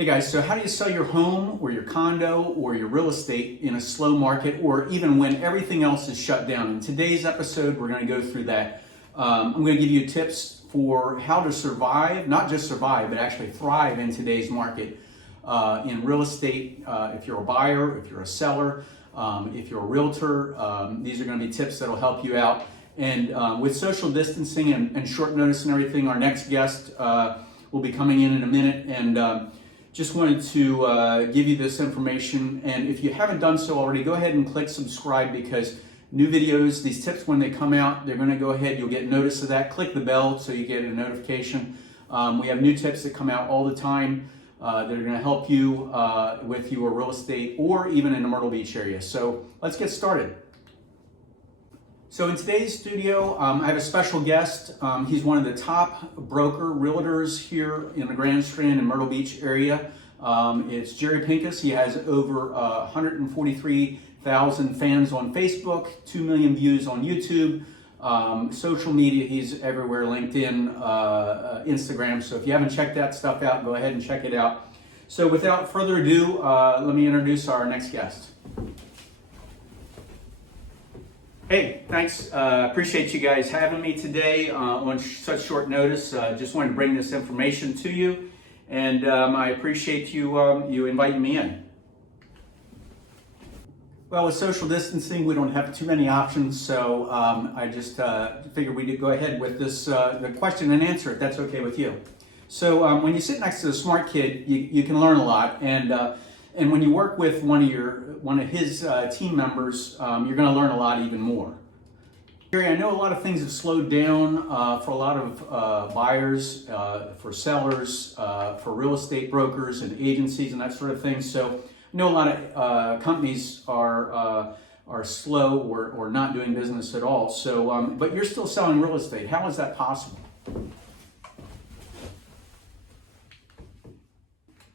Hey guys, so how do you sell your home or your condo or your real estate in a slow market or even when everything else is shut down? In today's episode, we're going to go through that. I'm going to give you tips for how to survive, not just survive, but actually thrive in today's market in real estate. If you're a buyer, if you're a seller, if you're a realtor, these are going to be tips that will help you out. And with social distancing and short notice and everything, our next guest will be coming in a minute. And just wanted to give you this information, and if you haven't done so already, go ahead and click subscribe, because new videos, these tips, when they come out, they're going to go ahead, you'll get notice of that. Click the bell so you get a notification. We have new tips that come out all the time that are going to help you with your real estate or even in the Myrtle Beach area. So let's get started. So in today's studio, I have a special guest. He's one of the top realtors here in the Grand Strand and Myrtle Beach area. It's Jerry Pinkas. He has over 143,000 fans on Facebook, 2 million views on YouTube. Social media, he's everywhere, LinkedIn, Instagram. So if you haven't checked that stuff out, go ahead and check it out. So without further ado, let me introduce our next guest. Hey, thanks. Appreciate you guys having me today on such short notice. Just wanted to bring this information to you, and I appreciate you inviting me in. Well, with social distancing, we don't have too many options, so I just figured we'd go ahead with this the question and answer, if that's okay with you. So when you sit next to a smart kid, you can learn a lot, and when you work with one of his team members, you're going to learn a lot even more. Gary, I know a lot of things have slowed down for a lot of buyers, for sellers, for real estate brokers and agencies and that sort of thing. So I know a lot of companies are slow or not doing business at all. So, but you're still selling real estate. How is that possible?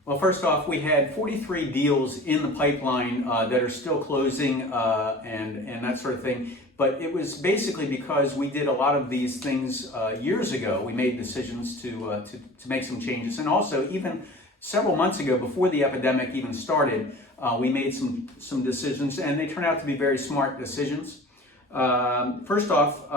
Well, first off, we had 43 deals in the pipeline that are still closing and that sort of thing. But it was basically because we did a lot of these things years ago. We made decisions to make some changes. And also, even several months ago, before the epidemic even started, we made some decisions, and they turned out to be very smart decisions. First off,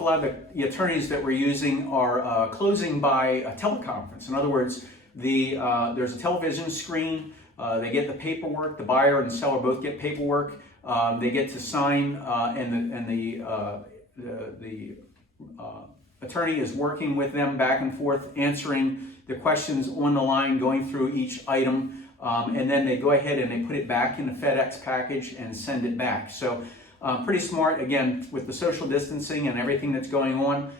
a lot of the attorneys that we're using are closing by a teleconference. In other words, there's a television screen. They get the paperwork. The buyer and seller both get paperwork. They get to sign, and the attorney is working with them back and forth, answering the questions on the line, going through each item, and then they go ahead and they put it back in the FedEx package and send it back. So pretty smart. Again, with the social distancing and everything that's going on,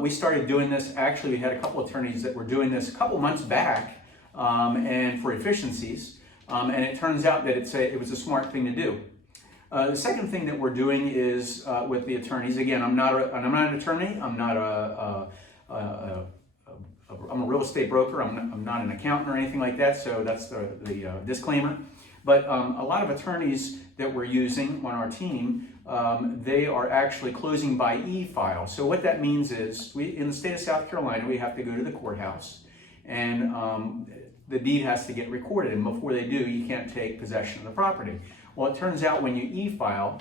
we started doing this. Actually, we had a couple attorneys that were doing this a couple months back, and for efficiencies. And it turns out that it was a smart thing to do. The second thing that we're doing is with the attorneys. Again, I'm not an attorney. I'm a real estate broker. I'm not an accountant or anything like that. So that's the disclaimer. But a lot of attorneys that we're using on our team, they are actually closing by e-file. So what that means is, in the state of South Carolina, we have to go to the courthouse, and the deed has to get recorded. And before they do, you can't take possession of the property. Well, it turns out when you e-file,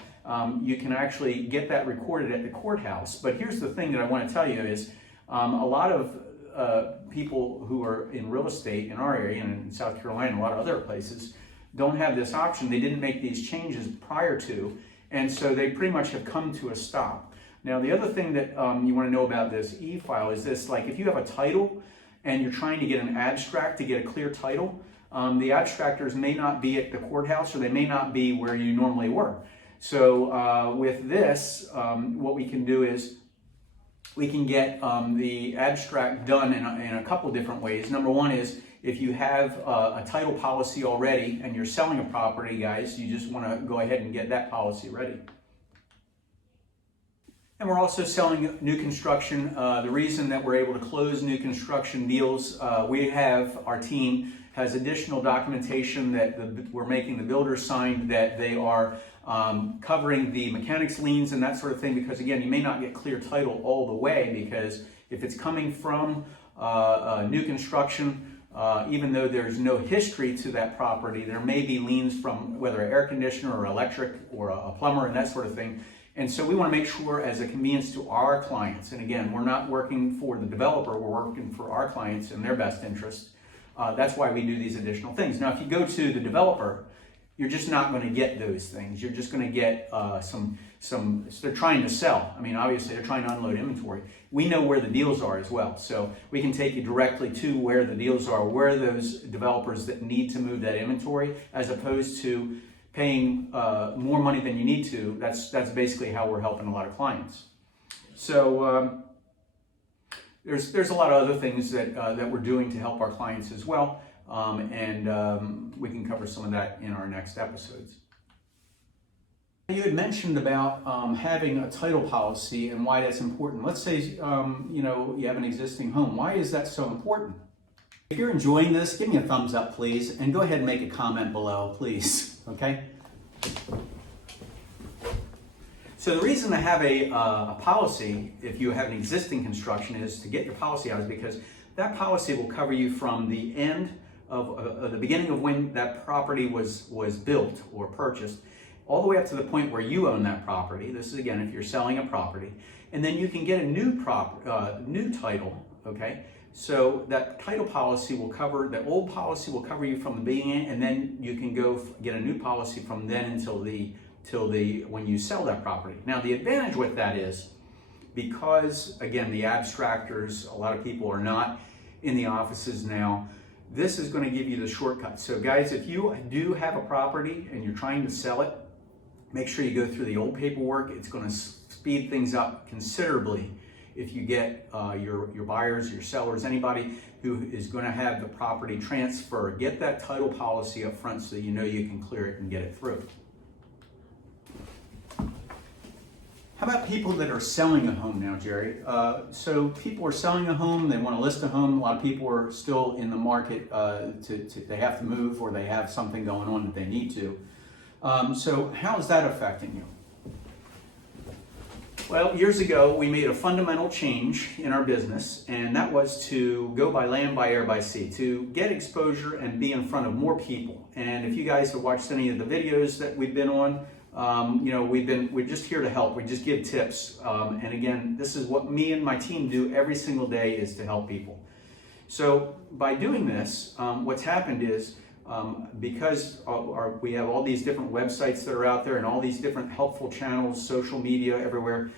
you can actually get that recorded at the courthouse. But here's the thing that I want to tell you is a lot of people who are in real estate in our area and in South Carolina and a lot of other places don't have this option. They didn't make these changes prior to, and so they pretty much have come to a stop. Now, the other thing that you want to know about this e-file is this: like, if you have a title and you're trying to get an abstract to get a clear title, the abstractors may not be at the courthouse, or they may not be where you normally were. So with this, what we can do is we can get the abstract done in a couple of different ways. Number one is, if you have a title policy already and you're selling a property, guys, you just want to go ahead and get that policy ready. And we're also selling new construction. The reason that we're able to close new construction deals, our team has additional documentation that we're making the builders sign that they are covering the mechanics liens and that sort of thing, because again, you may not get clear title all the way, because if it's coming from new construction, even though there's no history to that property, there may be liens from whether an air conditioner or electric or a plumber and that sort of thing. And so we want to make sure as a convenience to our clients, and again, we're not working for the developer, we're working for our clients and their best interest. That's why we do these additional things. Now, if you go to the developer, you're just not going to get those things. You're just going to get they're trying to sell. I mean, obviously they're trying to unload inventory. We know where the deals are as well. So we can take you directly to where the deals are, where are those developers that need to move that inventory, as opposed to paying more money than you need to. That's basically how we're helping a lot of clients. So there's a lot of other things that we're doing to help our clients as well. We can cover some of that in our next episodes. You had mentioned about having a title policy and why that's important. Let's say you have an existing home. Why is that so important? If you're enjoying this, give me a thumbs up, please, and go ahead and make a comment below, please. Okay. So the reason to have a policy, if you have an existing construction, is to get your policy out, is because that policy will cover you from the end of the beginning of when that property was built or purchased, all the way up to the point where you own that property. This is, again, if you're selling a property, and then you can get a new title. Okay, so that title policy will cover, the old policy will cover you from the beginning, and then you can go get a new policy from then until when you sell that property. Now, the advantage with that is, because again, the abstractors, a lot of people are not in the offices now, this is going to give you the shortcut. So guys, if you do have a property and you're trying to sell it, make sure you go through the old paperwork. It's going to speed things up considerably if you get your buyers, your sellers, anybody who is going to have the property transfer. Get that title policy up front so you know you can clear it and get it through. How about people that are selling a home now, Jerry? So people are selling a home, they want to list a home. A lot of people are still in the market, they have to move, or they have something going on that they need to. So how is that affecting you? Well, years ago, we made a fundamental change in our business, and that was to go by land, by air, by sea, to get exposure and be in front of more people. And if you guys have watched any of the videos that we've been on, we're just here to help. We just give tips. And again, this is what me and my team do every single day, is to help people. So by doing this, what's happened is, because we have all these different websites that are out there and all these different helpful channels, social media, everywhere,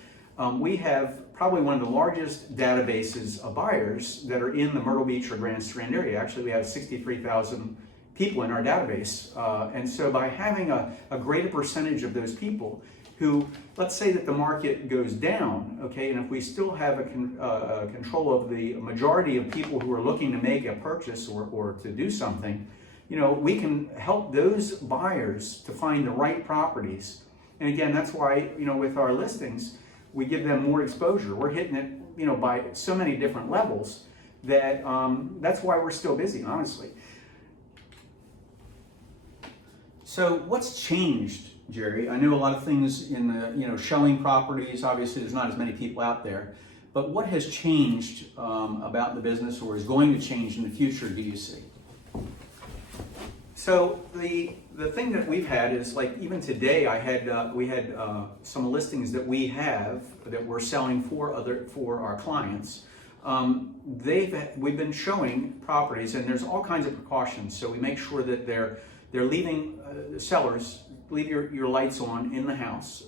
we have probably one of the largest databases of buyers that are in the Myrtle Beach or Grand Strand area. Actually, we have 63,000 people in our database. And so by having a greater percentage of those people who, let's say that the market goes down, okay, and if we still have a control of the majority of people who are looking to make a purchase or to do something, we can help those buyers to find the right properties. And again, that's why, with our listings, we give them more exposure. We're hitting it, by so many different levels that that's why we're still busy, honestly. So what's changed, Jerry? I know a lot of things in the, showing properties. Obviously, there's not as many people out there. But what has changed about the business, or is going to change in the future, do you see? So the thing that we've had is, like, even today, we had some listings that we have that we're selling for our clients. We've been showing properties, and there's all kinds of precautions. So we make sure that they're leaving sellers, leave your lights on in the house,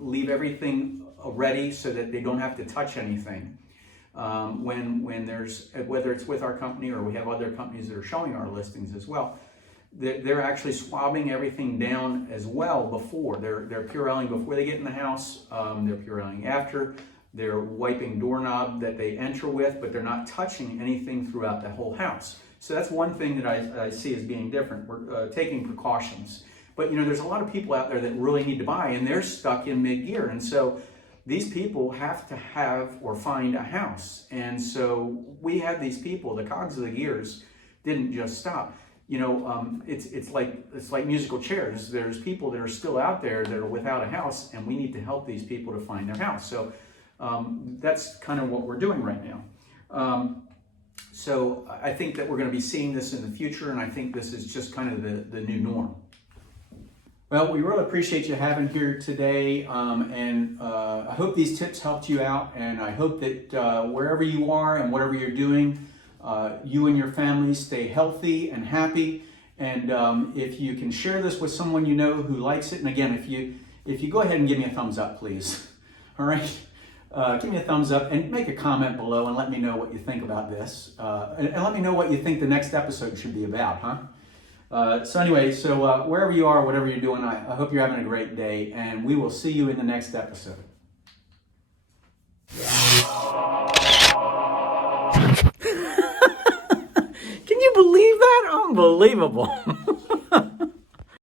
leave everything ready so that they don't have to touch anything. When there's, whether it's with our company or we have other companies that are showing our listings as well, they're actually swabbing everything down as well before. They're Purelling before they get in the house. They're Purelling after. They're wiping doorknob that they enter with, but they're not touching anything throughout the whole house. So that's one thing that I see as being different. We're taking precautions. But there's a lot of people out there that really need to buy, and they're stuck in mid-gear. And so these people have to have or find a house. And so we have these people, the cogs of the gears didn't just stop. It's like musical chairs. There's people that are still out there that are without a house, and we need to help these people to find their house. So that's kind of what we're doing right now. So I think that we're going to be seeing this in the future, and I think this is just kind of the new norm. Well, we really appreciate you having here today, and I hope these tips helped you out, and I hope that wherever you are and whatever you're doing, you and your family stay healthy and happy. And if you can share this with someone you know who likes it, and again, if you go ahead and give me a thumbs up, please. All right, give me a thumbs up and make a comment below and let me know what you think about this, and let me know what you think the next episode should be about, huh? So anyway, wherever you are, whatever you're doing, I hope you're having a great day, and we will see you in the next episode. Can you believe that? Unbelievable.